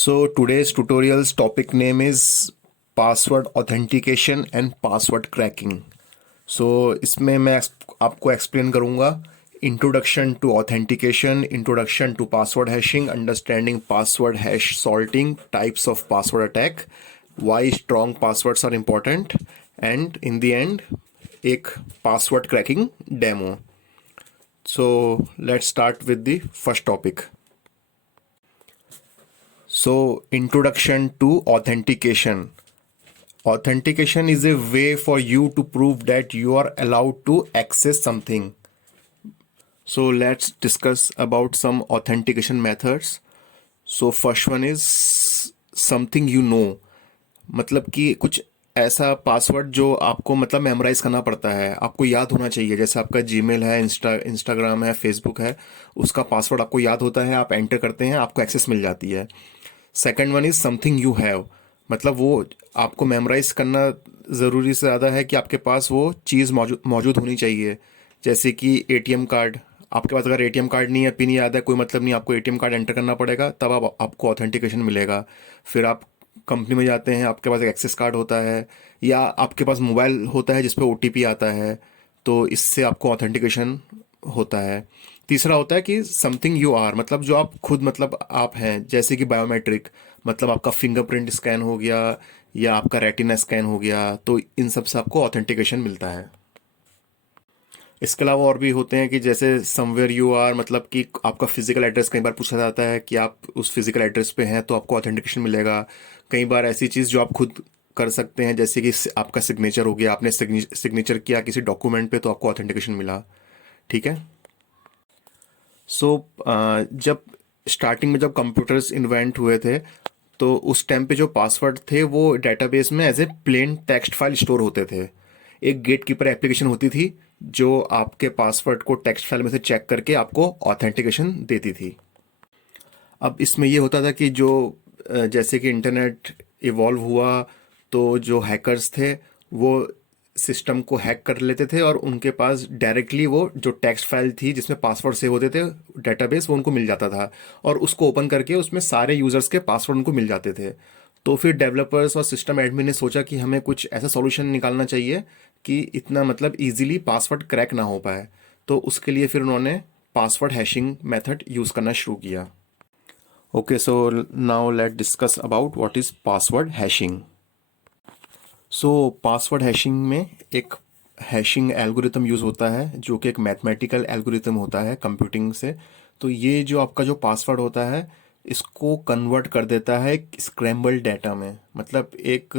So today's tutorial's topic name is password authentication and password cracking. So इसमें मैं आपको explain करूँगा introduction to authentication, introduction to password hashing, understanding password hash salting, types of password attack, why strong passwords are important, and in the end एक password cracking demo. So let's start with the first topic. So, introduction to authentication. Authentication is a way for you to prove that you are allowed to access something. So, let's discuss about some authentication methods. So, first one is something you know. मतलब कि कुछ ऐसा password जो आपको मतलब memorise करना पड़ता है, आपको याद होना चाहिए. जैसे आपका जीमेल है, इंस्टाग्राम है, फेसबुक है, उसका पासवर्ड आपको याद होता है, आप एंटर करते हैं, आपको एक्सेस मिल जाती है. Second one is something you have. मतलब वो आपको मेमोराइज करना ज़रूरी से ज़्यादा है कि आपके पास वो चीज़ मौजूद होनी चाहिए. जैसे कि एटीएम कार्ड. आपके पास अगर एटीएम कार्ड नहीं है, पिन याद है, कोई मतलब नहीं, आपको एटीएम कार्ड एंटर करना पड़ेगा, तब आपको ऑथेंटिकेशन मिलेगा. फिर आप कंपनी में जाते हैं, आपके पास एक एक्सेस कार्ड होता है, या आपके पास मोबाइल होता है जिसपे ओटीपी आता है, तो इससे आपको ऑथेंटिकेशन होता है. तीसरा होता है कि समथिंग यू आर, मतलब जो आप खुद मतलब आप हैं. जैसे कि बायोमेट्रिक, मतलब आपका फिंगरप्रिंट स्कैन हो गया या आपका रेटिना स्कैन हो गया, तो इन सब से आपको ऑथेंटिकेशन मिलता है. इसके अलावा और भी होते हैं कि जैसे समवेयर यू आर, मतलब कि आपका फिजिकल एड्रेस कई बार पूछा जाता है कि आप उस फिजिकल एड्रेस पे हैं, तो आपको ऑथेंटिकेशन मिलेगा. कई बार ऐसी चीज़ जो आप खुद कर सकते हैं, जैसे कि आपका सिग्नेचर हो गया, आपने सिग्नेचर किया किसी डॉक्यूमेंट पे, तो आपको ऑथेंटिकेशन मिला. ठीक है. सो जब स्टार्टिंग में जब कंप्यूटर्स इन्वेंट हुए थे, तो उस टाइम पे जो पासवर्ड थे वो डेटाबेस में as a plain text file store होते थे. एक गेट कीपर एप्लीकेशन होती थी जो आपके पासवर्ड को टेक्स्ट फाइल में से चेक करके आपको ऑथेंटिकेशन देती थी. अब इसमें ये होता था कि जो जैसे कि इंटरनेट इवॉल्व हुआ, तो जो हैकर्स थे वो सिस्टम को हैक कर लेते थे और उनके पास डायरेक्टली वो जो टेक्स्ट फाइल थी जिसमें पासवर्ड सेव होते थे, डेटाबेस, वो उनको मिल जाता था. और उसको ओपन करके उसमें सारे यूज़र्स के पासवर्ड उनको मिल जाते थे. तो फिर डेवलपर्स और सिस्टम एडमिन ने सोचा कि हमें कुछ ऐसा सॉल्यूशन निकालना चाहिए कि इतना मतलब इजीली पासवर्ड क्रैक ना हो पाए. तो उसके लिए फिर उन्होंने पासवर्ड हैशिंग मेथड यूज़ करना शुरू किया. Okay, so now let discuss about what is password hashing. So password hashing में एक हैशिंग एल्गोरिथम यूज़ होता है जो कि एक मैथमेटिकल एल्गोरिथम होता है कंप्यूटिंग से. तो ये जो आपका जो पासवर्ड होता है, इसको कन्वर्ट कर देता है स्क्रैम्बल डाटा में. मतलब एक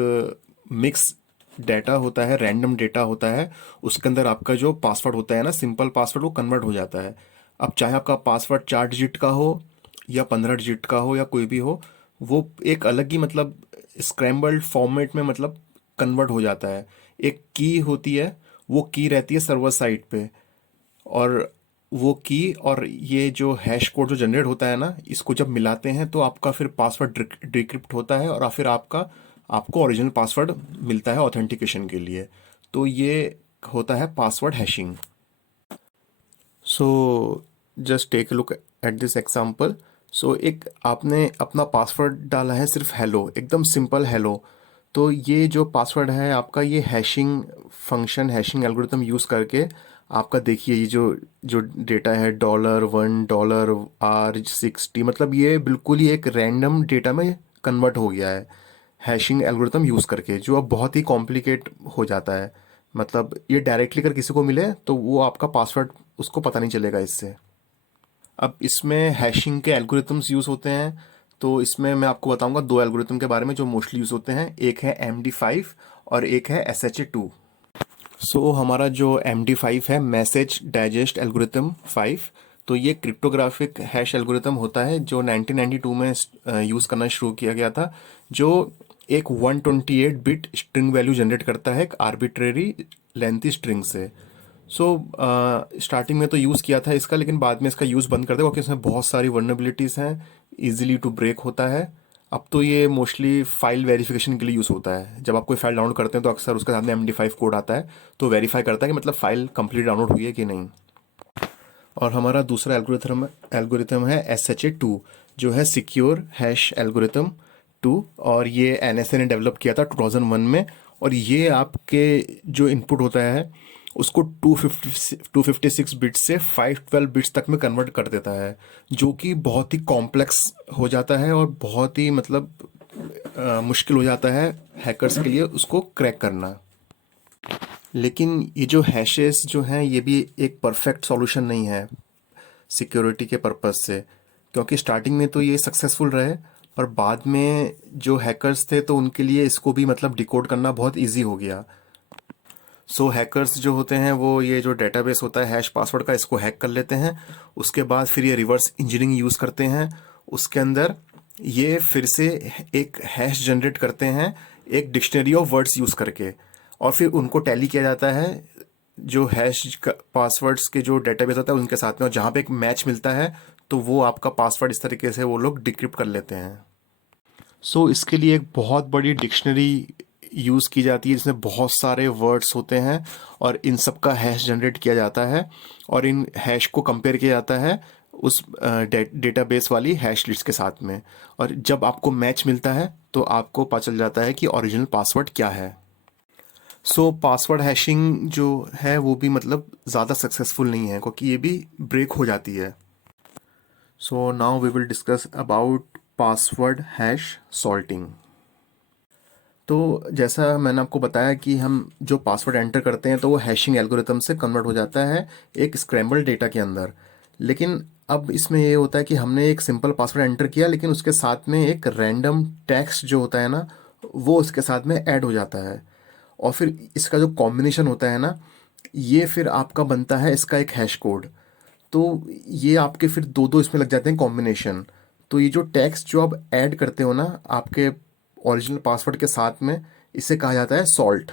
मिक्स डाटा होता है, रैंडम डाटा होता है, उसके अंदर आपका जो पासवर्ड होता है ना, सिंपल पासवर्ड, वो कन्वर्ट हो जाता है. अब चाहे आपका पासवर्ड 4 डिजिट का हो या 15 डिजिट का हो या कोई भी हो, वो एक अलग ही मतलब स्क्रैम्बल्ड फॉर्मेट में मतलब कन्वर्ट हो जाता है. एक की होती है, वो की रहती है सर्वर साइड पे, और वो की और ये जो हैश कोड जो जनरेट होता है ना, इसको जब मिलाते हैं तो आपका फिर पासवर्ड डिक्रिप्ट होता है, और फिर आपको ओरिजिनल पासवर्ड मिलता है ऑथेंटिकेशन के लिए. तो ये होता है password hashing. So just take a look at this example. So एक आपने अपना पासवर्ड डाला है सिर्फ हेलो, एकदम सिंपल हेलो. तो ये जो पासवर्ड है आपका, ये hashing function, hashing algorithm use करके आपका, देखिए ये जो जो डेटा है, $1, $R60, मतलब ये बिल्कुल ही एक रैंडम डेटा में कन्वर्ट हो गया है हैशिंग एल्गोरिथम यूज़ करके, जो अब बहुत ही कॉम्प्लिकेट हो जाता है. मतलब ये डायरेक्टली अगर किसी को मिले तो वो आपका पासवर्ड उसको पता नहीं चलेगा इससे. अब इसमें हैशिंग के एल्गोरिथम्स यूज़ होते हैं. तो इसमें मैं आपको बताऊंगा दो एल्गोरिथम के बारे में जो मोस्टली यूज़ होते हैं. एक है MD5 और एक है SHA-2. सो हमारा जो MD5 है, मैसेज डाइजेस्ट एल्गोरिथम 5, तो ये क्रिप्टोग्राफिक हैश एल्गोरिथम होता है जो 1992 में यूज़ करना शुरू किया गया था, जो एक 128 बिट स्ट्रिंग वैल्यू जनरेट करता है एक आर्बिट्रेरी लेंथी स्ट्रिंग से. सो स्टार्टिंग में तो यूज़ किया था इसका, लेकिन बाद में इसका यूज़ बंद कर दिया क्योंकि इसमें बहुत सारी वर्नेबिलिटीज़ हैं, इजीली टू ब्रेक होता है. अब तो ये मोस्टली फाइल वेरिफिकेशन के लिए यूज़ होता है. जब आप कोई फाइल डाउनलोड करते हैं तो अक्सर उसके सामने MD5 कोड आता है, तो वेरीफाई करता है कि मतलब फाइल कंप्लीट डाउनलोड हुई है कि नहीं. और हमारा दूसरा एल्गोरिथम है SHA-2, जो है सिक्योर हैश एल्गोरिथम 2, और ये एनएसए ने डेवलप किया था 2001 में। और ये आपके जो इनपुट होता है उसको 256 बिट्स से 512 बिट्स तक में कन्वर्ट कर देता है, जो कि बहुत ही कॉम्प्लेक्स हो जाता है और बहुत ही मतलब मुश्किल हो जाता है हैकर्स के लिए उसको क्रैक करना। लेकिन ये जो हैशेस जो हैं ये भी एक परफेक्ट सॉल्यूशन नहीं है सिक्योरिटी के पर्पस से, क्योंकि स्टार्टिंग में तो ये सक्सेसफुल रहे, पर बाद में जो हैकर्स थे तो उनके लिए इसको भी मतलब डिकोड करना बहुत इजी हो गया। सो हैकर्स जो होते हैं वो ये जो डेटाबेस होता है हैश पासवर्ड का, इसको हैक कर लेते हैं। उसके बाद फिर ये रिवर्स इंजीनियरिंग यूज़ करते हैं, उसके अंदर ये फिर से एक हैश जनरेट करते हैं एक डिक्शनरी ऑफ वर्ड्स यूज़ करके, और फिर उनको टैली किया जाता है जो हैश पासवर्ड्स के जो डेटाबेस होता है उनके साथ में, और जहाँ पे एक मैच मिलता है तो वो आपका पासवर्ड इस तरीके से वो लोग डिक्रिप्ट कर लेते हैं। सो इसके लिए एक बहुत बड़ी डिक्शनरी यूज़ की जाती है जिसमें बहुत सारे वर्ड्स होते हैं, और इन सब का हैश जनरेट किया जाता है, और इन हैश को कंपेयर किया जाता है उस डेटाबेस वाली हैश लिस्ट के साथ में, और जब आपको मैच मिलता है तो आपको पता चल जाता है कि ओरिजिनल पासवर्ड क्या है। सो पासवर्ड हैशिंग जो है वो भी मतलब ज़्यादा सक्सेसफुल नहीं है क्योंकि ये भी ब्रेक हो जाती है। So now we will discuss about password hash salting. तो जैसा मैंने आपको बताया कि हम जो पासवर्ड एंटर करते हैं तो वो हैशिंग एल्गोरिथम से कन्वर्ट हो जाता है एक स्क्रैम्बल डेटा के अंदर। लेकिन अब इसमें ये होता है कि हमने एक सिंपल पासवर्ड एंटर किया, लेकिन उसके साथ में एक रैंडम टेक्स्ट जो होता है ना वो उसके साथ में ऐड हो जाता है, और फिर इसका जो कॉम्बिनेशन होता है ना ये फिर आपका बनता है इसका एक हैश कोड। तो ये आपके फिर दो दो इसमें लग जाते हैं कॉम्बिनेशन। तो ये जो टेक्स्ट जो आप ऐड करते हो ना आपके ओरिजिनल पासवर्ड के साथ में, इसे कहा जाता है सॉल्ट।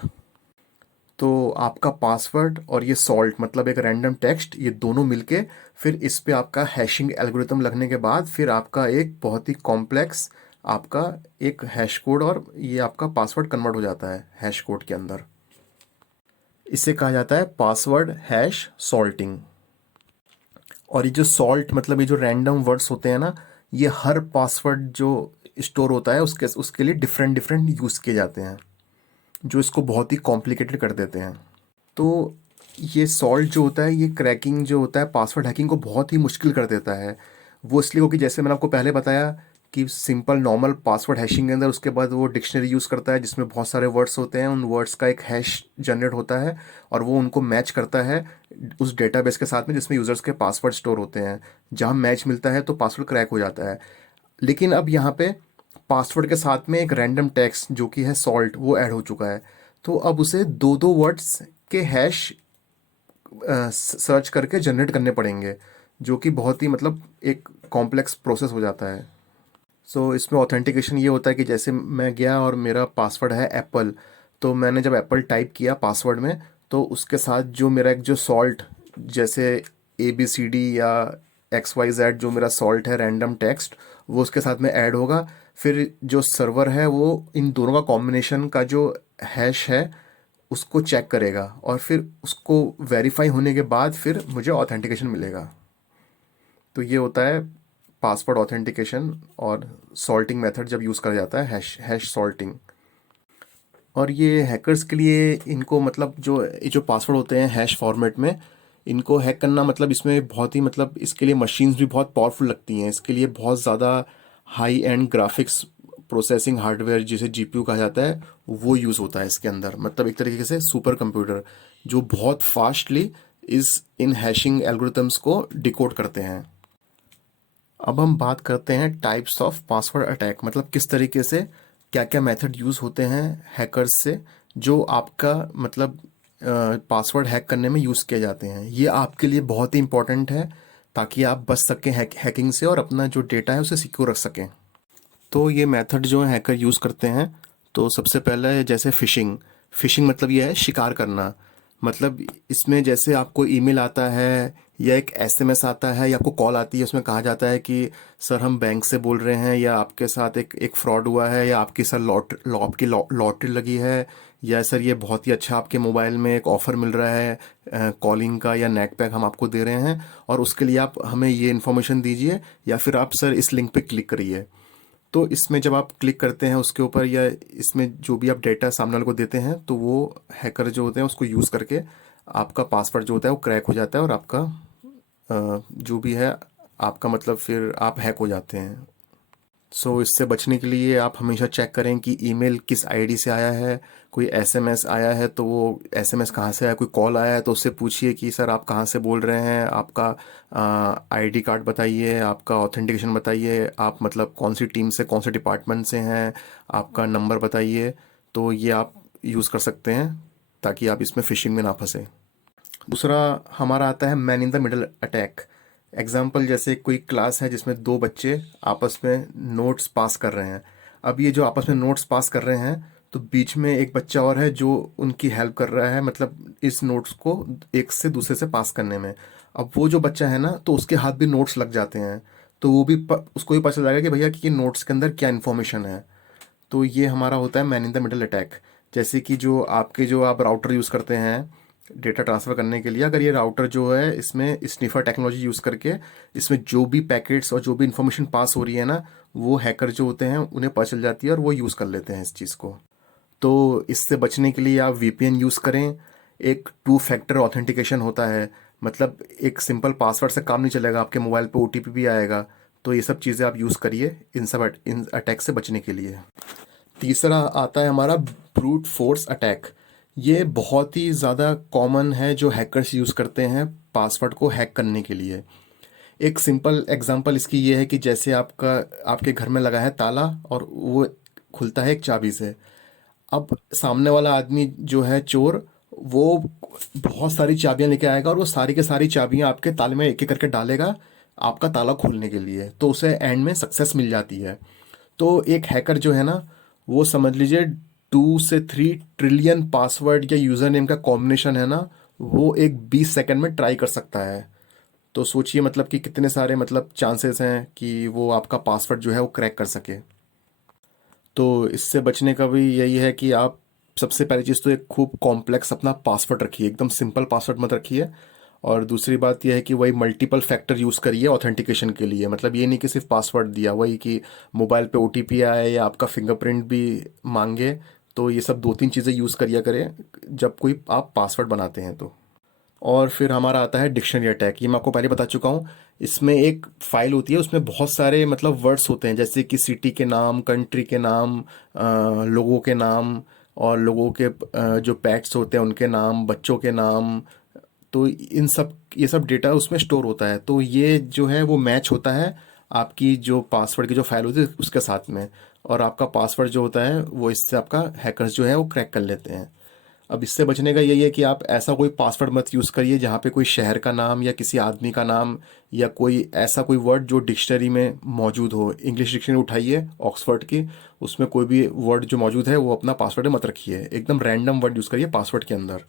तो आपका पासवर्ड और ये सॉल्ट मतलब एक रैंडम टेक्स्ट, ये दोनों मिलके फिर इस पे आपका हैशिंग एल्गोरिथम लगने के बाद फिर आपका एक बहुत ही कॉम्प्लेक्स आपका एक हैश कोड, और ये आपका पासवर्ड कन्वर्ट हो जाता है हैश कोड के अंदर। इसे कहा जाता है पासवर्ड हैश सॉल्टिंग। और ये जो सॉल्ट मतलब ये जो रैंडम वर्ड्स होते हैं ना, ये हर पासवर्ड जो स्टोर होता है उसके उसके लिए डिफरेंट डिफरेंट यूज़ किए जाते हैं, जो इसको बहुत ही कॉम्प्लिकेटेड कर देते हैं। तो ये सॉल्ट जो होता है ये क्रैकिंग जो होता है पासवर्ड हैकिंग को बहुत ही मुश्किल कर देता है। वो इसलिए क्योंकि जैसे मैंने आपको पहले बताया कि सिंपल नॉर्मल पासवर्ड हैशिंग के अंदर उसके बाद वो डिक्शनरी यूज़ करता है जिसमें बहुत सारे वर्ड्स होते हैं, उन वर्ड्स का एक हैश जनरेट होता है और वो उनको मैच करता है उस डेटाबेस के साथ में जिसमें यूज़र्स के पासवर्ड स्टोर होते हैं। जहाँ मैच मिलता है तो पासवर्ड क्रैक हो जाता है। लेकिन अब यहाँ पे पासवर्ड के साथ में एक रैंडम टेक्स्ट जो कि है सॉल्ट वो ऐड हो चुका है, तो अब उसे दो दो वर्ड्स के हैश सर्च करके जनरेट करने पड़ेंगे, जो कि बहुत ही मतलब एक कॉम्प्लेक्स प्रोसेस हो जाता है। सो इसमें ऑथेंटिकेशन ये होता है कि जैसे मैं गया और मेरा पासवर्ड है एप्पल, तो मैंने जब एप्पल टाइप किया पासवर्ड में तो उसके साथ जो मेरा एक जो सॉल्ट जैसे ABCD या XYZ जो मेरा सॉल्ट है रैंडम टेक्स्ट वो उसके साथ में ऐड होगा। फिर जो सर्वर है वो इन दोनों का कॉम्बिनेशन का जो हैश है उसको चेक करेगा, और फिर उसको वेरीफाई होने के बाद फिर मुझे ऑथेंटिकेशन मिलेगा। तो ये होता है पासवर्ड ऑथेंटिकेशन और सॉल्टिंग मेथड जब यूज़ करा जाता है हैश हैश सॉल्टिंग। और ये हैकर्स के लिए इनको मतलब जो ये जो पासवर्ड होते हैं हैश फॉर्मेट में इनको हैक करना मतलब इसमें बहुत ही मतलब इसके लिए मशीन्स भी बहुत पावरफुल लगती हैं। इसके लिए बहुत ज़्यादा high and graphics processing hardware जिसे GPU कहा जाता है वो यूज़ होता है इसके अंदर, मतलब एक तरीके से सुपर कंप्यूटर जो बहुत फास्टली इस इन हैशिंग एल्गोरिथम्स को डिकोड करते हैं। अब हम बात करते हैं टाइप्स ऑफ पासवर्ड अटैक, मतलब किस तरीके से क्या क्या मेथड यूज़ होते हैं हैकर्स से जो आपका मतलब पासवर्ड हैक करने में यूज़ किए जाते हैं। ये आपके लिए बहुत ही इंपॉर्टेंट है ताकि आप बच सकें हैकिंग से और अपना जो डेटा है उसे सिक्योर रख सकें। तो ये मेथड जो है हैकर यूज़ करते हैं, तो सबसे पहला है जैसे फ़िशिंग। फ़िशिंग मतलब ये है शिकार करना, मतलब इसमें जैसे आपको ईमेल आता है या एक SMS आता है या आपको कॉल आती है, उसमें कहा जाता है कि सर हम बैंक से बोल रहे हैं या आपके साथ एक फ्रॉड हुआ है या आपके साथ आपकी लॉटरी लगी है या सर ये बहुत ही अच्छा आपके मोबाइल में एक ऑफ़र मिल रहा है कॉलिंग का या नेट पैक हम आपको दे रहे हैं और उसके लिए आप हमें ये इन्फॉर्मेशन दीजिए, या फिर आप सर इस लिंक पे क्लिक करिए। तो इसमें जब आप क्लिक करते हैं उसके ऊपर, या इसमें जो भी आप डेटा सामने वाले को देते हैं, तो वो हैकर जो होते हैं उसको यूज़ करके आपका पासवर्ड जो होता है वो क्रैक हो जाता है और आपका जो भी है आपका मतलब फिर आप हैक हो जाते हैं। सो इससे बचने के लिए आप हमेशा चेक करें कि ईमेल किस आईडी से आया है। कोई एसएमएस आया है तो वो एसएमएस कहाँ से आया, कोई कॉल आया है तो उससे पूछिए कि सर आप कहाँ से बोल रहे हैं, आपका आईडी कार्ड बताइए, आपका ऑथेंटिकेशन बताइए, आप मतलब कौन सी टीम से कौन से डिपार्टमेंट से हैं, आपका नंबर बताइए। तो ये आप यूज़ कर सकते हैं ताकि आप इसमें फ़िशिंग में ना फंसे। दूसरा हमारा आता है man in the middle attack. Example जैसे कोई क्लास है जिसमें दो बच्चे आपस में नोट्स पास कर रहे हैं। अब ये जो आपस में नोट्स पास कर रहे हैं तो बीच में एक बच्चा और है जो उनकी हेल्प कर रहा है, मतलब इस नोट्स को एक से दूसरे से पास करने में। अब वो जो बच्चा है ना तो उसके हाथ भी नोट्स लग जाते हैं, तो वो भी उसको भी पता चल जाएगा कि भैया कि ये नोट्स के अंदर क्या इन्फॉर्मेशन है। तो ये हमारा होता है man in the middle attack. जैसे कि जो आप राउटर यूज़ करते हैं डेटा ट्रांसफ़र करने के लिए, अगर ये राउटर जो है इसमें स्निफर टेक्नोलॉजी यूज़ करके इसमें जो भी पैकेट्स और जो भी इंफॉर्मेशन पास हो रही है ना, वो हैकर जो होते हैं उन्हें पता चल जाती है और वो यूज़ कर लेते हैं इस चीज़ को। तो इससे बचने के लिए आप वीपीएन यूज़ करें। एक टू फैक्टर ऑथेंटिकेशन होता है, मतलब एक सिंपल पासवर्ड से काम नहीं चलेगा, आपके मोबाइल पे ओटीपी भी आएगा। तो ये सब चीज़ें आप यूज़ करिए इन अटैक से बचने के लिए। तीसरा आता है हमारा ब्रूट फोर्स अटैक। ये बहुत ही ज़्यादा कॉमन है जो हैकर्स यूज़ करते हैं पासवर्ड को हैक करने के लिए। एक सिंपल एग्जांपल इसकी ये है कि जैसे आपके घर में लगा है ताला और वो खुलता है एक चाबी से। अब सामने वाला आदमी जो है चोर, वो बहुत सारी चाबियां लेके आएगा और वो सारी की सारी चाबियां आपके ताले में एक एक करके डालेगा आपका ताला खोलने के लिए, तो उसे एंड में सक्सेस मिल जाती है। तो एक हैकर जो है ना, वो समझ लीजिए 2 से 3 ट्रिलियन पासवर्ड या यूज़र नेम का कॉम्बिनेशन है ना, वो एक 20 सेकंड में ट्राई कर सकता है। तो सोचिए मतलब कि कितने सारे मतलब चांसेस हैं कि वो आपका पासवर्ड जो है वो क्रैक कर सके। तो इससे बचने का भी यही है कि आप सबसे पहली चीज़ तो एक खूब कॉम्प्लेक्स अपना पासवर्ड रखिए, एकदम सिंपल पासवर्ड मत रखिए। और दूसरी बात यह है कि वही मल्टीपल फैक्टर यूज़ करिए ऑथेंटिकेशन के लिए। मतलब ये नहीं कि सिर्फ पासवर्ड दिया, वही कि मोबाइल पे ओटीपी आए या आपका फिंगरप्रिंट भी मांगे, तो ये सब 2-3 चीज़ें यूज़ करिए करें जब कोई आप पासवर्ड बनाते हैं तो। और फिर हमारा आता है डिक्शनरी अटैक। ये मैं आपको पहले बता चुका हूँ। इसमें एक फाइल होती है, उसमें बहुत सारे मतलब वर्ड्स होते हैं, जैसे कि सिटी के नाम, कंट्री के नाम, लोगों के नाम, और लोगों के जो पेट्स होते हैं उनके नाम, बच्चों के नाम। तो इन सब ये सब डेटा उसमें स्टोर होता है। तो ये जो है वो मैच होता है आपकी जो पासवर्ड की जो फाइल होती है उसके साथ में, और आपका पासवर्ड जो होता है वो इससे आपका हैकर्स जो है वो क्रैक कर लेते हैं। अब इससे बचने का यही है कि आप ऐसा कोई पासवर्ड मत यूज़ करिए जहाँ पे कोई शहर का नाम या किसी आदमी का नाम या कोई ऐसा कोई वर्ड जो डिक्शनरी में मौजूद हो। इंग्लिश डिक्शनरी उठाइए ऑक्सफोर्ड की, उसमें कोई भी वर्ड जो मौजूद है वो अपना पासवर्ड में मत रखिए, एकदम रैंडम वर्ड यूज़ करिए पासवर्ड के अंदर।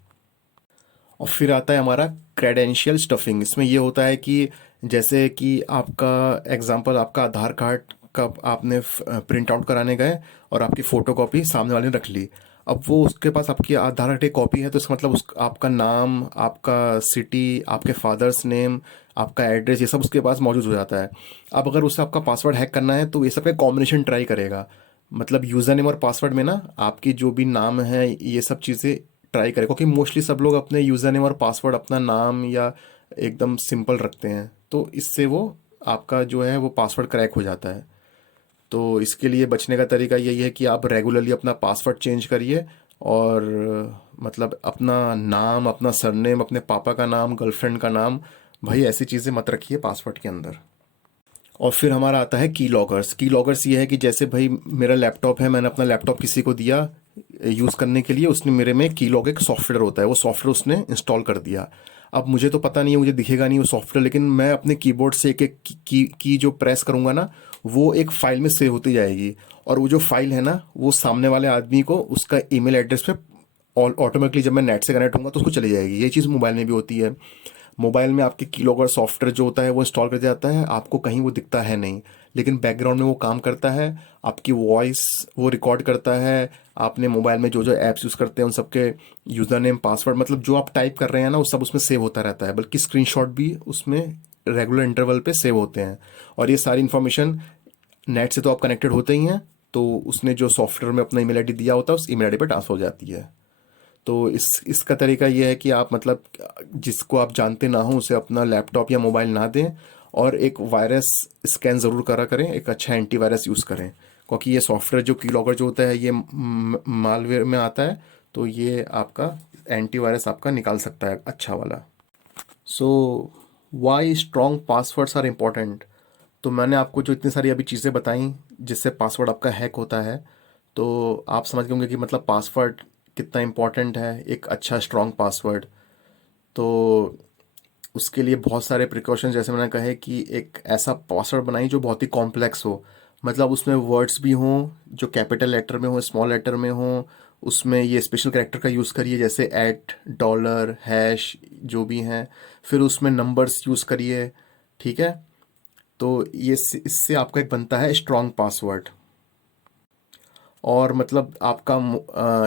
और फिर आता है हमारा क्रेडेंशियल स्टफिंग। इसमें ये होता है कि जैसे कि आपका एग्जांपल, आपका आधार कार्ड का आपने प्रिंट आउट कराने गए और आपकी फ़ोटो कॉपी सामने वाले ने रख ली। अब वो उसके पास आपकी आधार कार्ड की कॉपी है, तो इसका मतलब उस आपका नाम, आपका सिटी, आपके फादर्स नेम, आपका एड्रेस, ये सब उसके पास मौजूद हो जाता है। अब अगर उससे आपका पासवर्ड हैक करना है तो ये सब का कॉम्बिनेशन ट्राई करेगा। मतलब यूज़र नेम और पासवर्ड में ना आपकी जो भी नाम है ये सब चीज़ें ट्राई करें, क्योंकि मोस्टली सब लोग अपने यूज़र नेम और पासवर्ड अपना नाम या एकदम सिंपल रखते हैं, तो इससे वो आपका जो है वो पासवर्ड क्रैक हो जाता है। तो इसके लिए बचने का तरीका यही है कि आप रेगुलरली अपना पासवर्ड चेंज करिए, और मतलब अपना नाम, अपना सरनेम, अपने पापा का नाम, गर्लफ्रेंड का नाम, भाई ऐसी चीज़ें मत रखिए पासवर्ड के अंदर। और फिर हमारा आता है की लॉगर्स। की लॉगर्स ये है कि जैसे भाई मेरा लैपटॉप है, मैंने अपना लैपटॉप किसी को दिया यूज़ करने के लिए, उसने मेरे में की लॉग एक सॉफ्टवेयर होता है, वो सॉफ्टवेयर उसने इंस्टॉल कर दिया। अब मुझे तो पता नहीं है, मुझे दिखेगा नहीं वो सॉफ्टवेयर, लेकिन मैं अपने कीबोर्ड से एक एक की जो प्रेस करूँगा ना, वो एक फाइल में सेव होती जाएगी। और वो जो फाइल है ना वो सामने वाले आदमी को उसका ईमेल एड्रेस पे ऑटोमेटिकली जब मैं नेट से कनेक्ट होऊंगा तो उसको चली जाएगी। ये चीज़ मोबाइल में भी होती है। मोबाइल में आपके कीलॉगर सॉफ्टवेयर जो होता है वो इंस्टॉल कर दिया जाता है, आपको कहीं वो दिखता है नहीं, लेकिन बैकग्राउंड में वो काम करता है, आपकी वॉइस वो रिकॉर्ड करता है, आपने मोबाइल में जो जो ऐप्स यूज़ करते हैं उन सबके यूज़र नेम पासवर्ड, मतलब जो आप टाइप कर रहे हैं ना वो सब उसमें सेव होता रहता है, बल्कि स्क्रीनशॉट भी उसमें रेगुलर इंटरवल पे सेव होते हैं। और ये सारी इन्फॉर्मेशन नेट से तो आप कनेक्टेड होते ही हैं, तो उसने जो सॉफ्टवेयर में अपना ईमेल आईडी दिया होता है उस ईमेल आईडी पर ट्रांसफर हो जाती है। तो इसका तरीका ये है कि आप मतलब जिसको आप जानते ना हो उसे अपना लैपटॉप या मोबाइल ना दें, और एक वायरस स्कैन ज़रूर करा करें, एक अच्छा एंटीवायरस यूज़ करें, क्योंकि ये सॉफ्टवेयर जो कीलॉगर जो होता है ये मालवेयर में आता है, तो ये आपका एंटीवायरस आपका निकाल सकता है अच्छा वाला। So why strong passwords are important. तो मैंने आपको जो इतनी सारी अभी चीज़ें बताई जिससे पासवर्ड आपका हैक होता है, तो आप समझ गए होंगे कि मतलब पासवर्ड कितना इम्पोर्टेंट है, एक अच्छा स्ट्रॉन्ग पासवर्ड। तो उसके लिए बहुत सारे प्रिकॉशन, जैसे मैंने कहे कि एक ऐसा पासवर्ड बनाइए जो बहुत ही कॉम्प्लेक्स हो, मतलब उसमें वर्ड्स भी हों जो कैपिटल लेटर में हो, स्मॉल लेटर में हो, उसमें ये स्पेशल कैरेक्टर का यूज़ करिए जैसे एट, डॉलर, हैश जो भी हैं, फिर उसमें नंबर्स यूज़ करिए, ठीक है। तो ये इससे आपका एक बनता है स्ट्रॉन्ग पासवर्ड। और मतलब आपका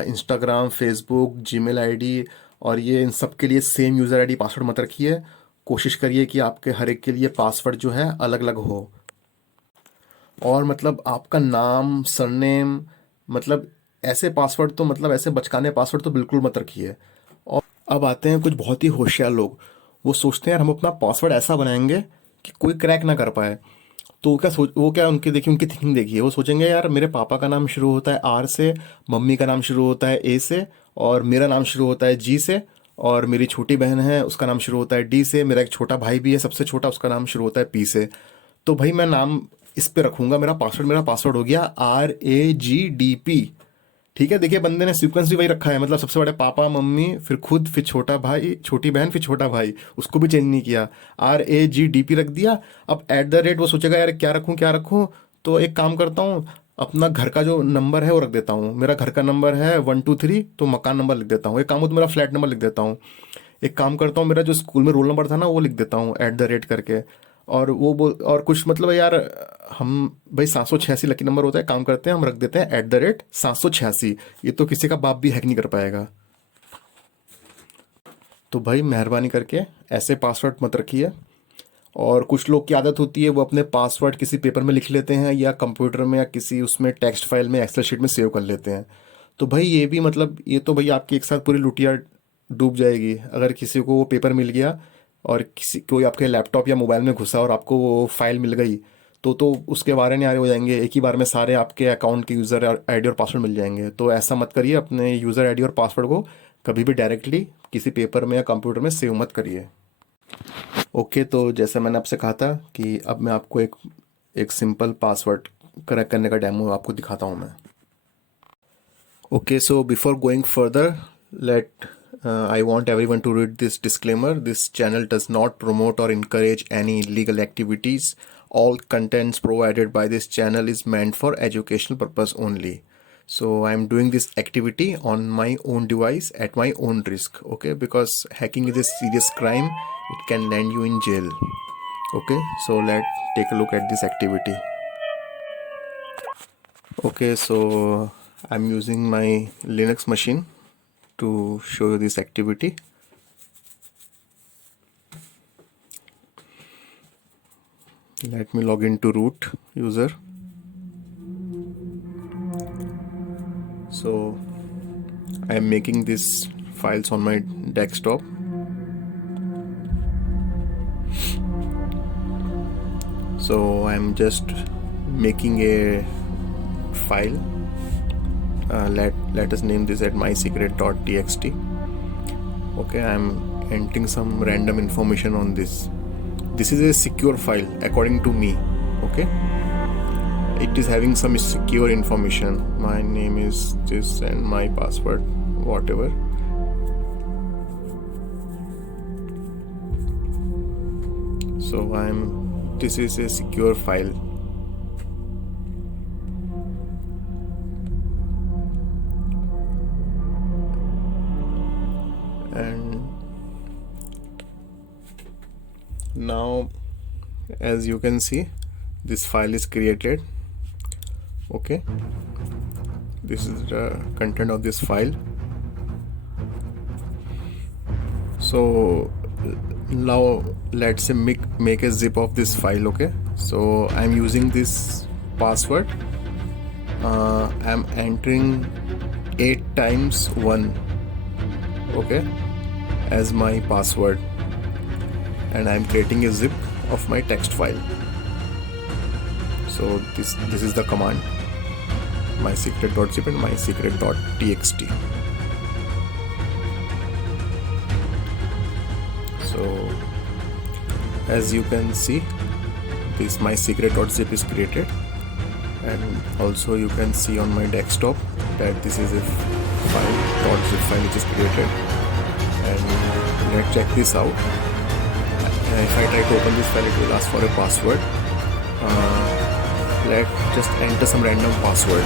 इंस्टाग्राम, फेसबुक, जीमेल आईडी और ये इन सब के लिए सेम यूज़र आईडी पासवर्ड मत रखिए, कोशिश करिए कि आपके हर एक के लिए पासवर्ड जो है अलग अलग हो। और मतलब आपका नाम, सरनेम, मतलब ऐसे पासवर्ड तो मतलब ऐसे बचकाने पासवर्ड तो बिल्कुल मत रखिए। और अब आते हैं कुछ बहुत ही होशियार लोग, वो सोचते हैं यार हम अपना पासवर्ड ऐसा बनाएंगे कि कोई क्रैक ना कर पाए। तो वो क्या उनकी देखिए, उनकी थिंकिंग देखिए, वो सोचेंगे यार मेरे पापा का नाम शुरू होता है आर से, मम्मी का नाम शुरू होता है ए से, और मेरा नाम शुरू होता है जी से, और मेरी छोटी बहन है उसका नाम शुरू होता है डी से, मेरा एक छोटा भाई भी है सबसे छोटा, उसका नाम शुरू होता है पी से। तो भाई मैं नाम इस पे रखूंगा, मेरा पासवर्ड हो गया RAGDP। ठीक है, देखिए बंदे ने सीक्वेंस भी वही रखा है, मतलब सबसे बड़े पापा, मम्मी, फिर खुद, फिर छोटा भाई, छोटी बहन, फिर छोटा भाई, उसको भी चेंज नहीं किया, RAGDP रख दिया। अब एट द रेट वो सोचेगा यार क्या रखूं क्या रखूं, तो एक काम करता हूँ, अपना घर का जो नंबर है वो रख देता हूँ, मेरा घर का नंबर है 123, तो मकान नंबर लिख देता हूँ, एक काम हो तो मेरा फ्लैट नंबर लिख देता हूँ, एक काम करता हूँ मेरा जो स्कूल में रोल नंबर था ना वो लिख देता हूँ एट द रेट करके। और वो बोल और कुछ मतलब यार, हम भाई 786 लकी नंबर होता है, काम करते हैं हम रख देते हैं एट द रेट 786, ये तो किसी का बाप भी हैक नहीं कर पाएगा। तो भाई मेहरबानी करके ऐसे पासवर्ड मत रखिए। और कुछ लोग की आदत होती है वो अपने पासवर्ड किसी पेपर में लिख लेते हैं या कंप्यूटर में या किसी उसमें टेक्स्ट फाइल में एक्सेल शीट में सेव कर लेते हैं। तो भाई ये भी मतलब ये तो भाई आपकी एक साथ पूरी लुटिया डूब जाएगी अगर किसी को वो पेपर मिल गया और किसी कोई आपके लैपटॉप या मोबाइल में घुसा और आपको वो फाइल मिल गई, तो उसके बारे न्यारे हो जाएंगे, एक ही बार में सारे आपके अकाउंट के यूज़र आईडी और पासवर्ड मिल जाएंगे। तो ऐसा मत करिए, अपने यूज़र आईडी और पासवर्ड को कभी भी डायरेक्टली किसी पेपर में या कंप्यूटर में सेव मत करिए। ओके, तो जैसे मैंने आपसे कहा था कि अब मैं आपको एक सिंपल पासवर्ड करेक्ट करने का डेमो आपको दिखाता हूँ मैं। Okay, so before going further, let I want everyone to read this disclaimer. This channel does not promote or encourage any illegal activities. All contents provided by this channel is meant for educational purpose only. So I'm doing this activity on my own device at my own risk, okay? Because hacking is a serious crime. It can land you in jail. Okay, so let's take a look at this activity. Okay, so I'm using my Linux machine to show you this activity. Let me log into root user. So I am making these files on my desktop. So I'm just making a file. Let us name this at mysecret.txt. Okay, I'm entering some random information on this. This is a secure file according to me. Okay, it is having some secure information. My name is this and my password whatever. So this is a secure file. And Now as you can see, this file is created. Okay, this is the content of this file. So now let's say make a zip of this file. Okay, so I'm using this password. I'm entering 8 times 1, okay, as my password, and I'm creating a zip of my text file. So this is the command, my secret.zip and my secret.txt. So as you can see, this my secret.zip is created, and also you can see on my desktop that this is a file.zip file which is created. And let's check this out. If I try to open this file, it will ask for a password. Let's just enter some random password.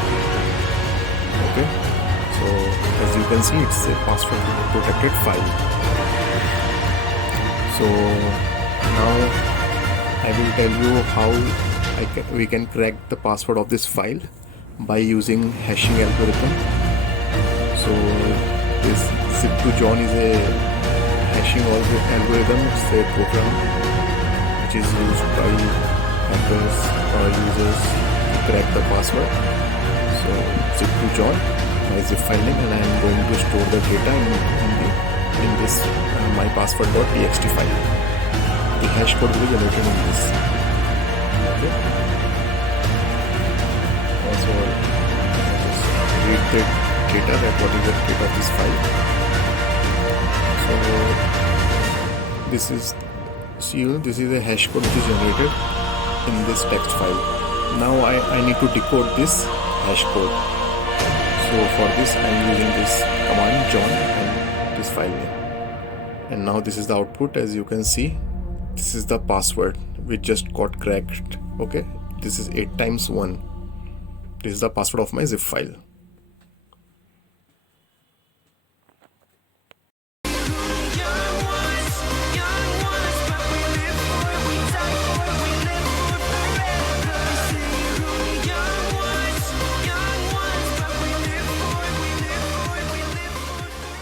Okay, so as you can see, it's a password protected file. So now I will tell you how we can crack the password of this file by using hashing algorithm. So this zip2join is a hashing algorithm. It's a program which is used by hackers or users to crack the password. So zip2join, my zip file name, and I am going to store the data in this my password.txt file. The hash code will be generated in this. Okay. Also, just read the data, that what is the data of this file. So this is a hash code which is generated in this text file. Now I need to decode this hash code. So for this I am using this command join and this file name. And now this is the output. As you can see, this is the password which just got cracked. Okay, this is 8 times 1. This is the password of my zip file.